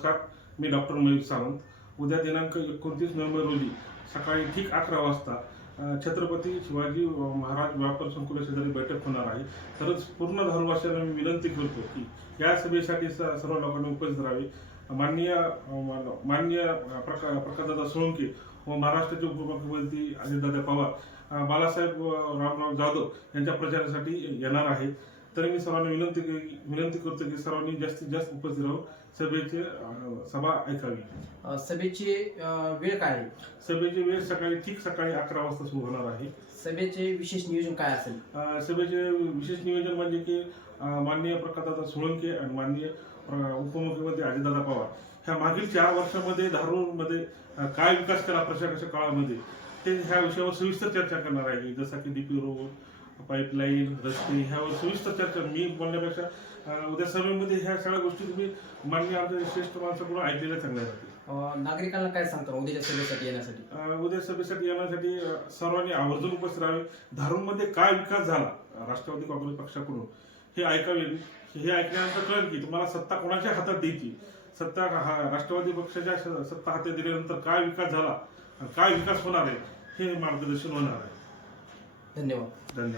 नमस्कार मी डॉक्टर मयूर सावंत. उद्या दिनांक एकोणतीस नोव्हेंबर रोजी सकाळी ठीक अकरा वाजता छत्रपती शिवाजी महाराज व्यापार संकुला शेजारी बैठक होणार आहे. तरच पूर्ण धर्मवासियांना मी विनंती करतो की या सभेसाठी सर्व लोकांनी उपस्थित राहावे. माननीय माननीय प्रका प्रकाशदादा सोळंके व महाराष्ट्राचे उपमुख्यमंत्री अजितदादा पवार बालासाहेब बाळासाहेब रामराव जाधव यांच्या प्रचारासाठी येणार आहे तरी मी सर्वांना विनंती के- विनंती करतो की सर्वांनी जास्तीत जास्त उपस्थित राहून सभेचे सभा ऐकावी. सभेची वेळ काय आहे? सभेची वेळ सकाळी ठीक सकाळी अकरा वाजता सुरू होणार आहे. सभेचे विशेष नियोजन काय असेल? सभेचे विशेष नियोजन म्हणजे की माननीय प्रकाशदादा सोळंके आणि माननीय उपमुख्यमंत्री अजितदादा पवार ह्या मागील चार वर्षामध्ये धारूरमध्ये काय विकास केला प्रशासनाच्या काळामध्ये ते ह्या विषयावर सविस्तर चर्चा करणार आहे. जसं की डीपी रोड पाईपलाईन रस्ते ह्यावर सविस्तर चर्चा मी बोलण्यापेक्षा उद्या सभेमध्ये ह्या सगळ्या गोष्टी तुम्ही माननीय आमच्या श्रेष्ठ माणसाकडून ऐकलेल्या चांगल्या राहतील नागरिकांना काय सांगता उद्याच्या सभेसाठी येण्यासाठी? उद्या सभेसाठी येण्यासाठी सर्वांनी आवर्जून उपस्थित राहावे. धारूरमध्ये काय विकास झाला राष्ट्रवादी काँग्रेस पक्षाकडून हे ऐकावे. हे ऐकल्यानंतर कळेल की तुम्हाला सत्ता कोणाच्या हातात द्यायची? सत्ता हा राष्ट्रवादी पक्षाच्या सत्ता हातात दिल्यानंतर काय विकास झाला? काय विकास होणार आहे? हे मार्गदर्शन होणार आहे. धन्यवाद. धन्यवाद.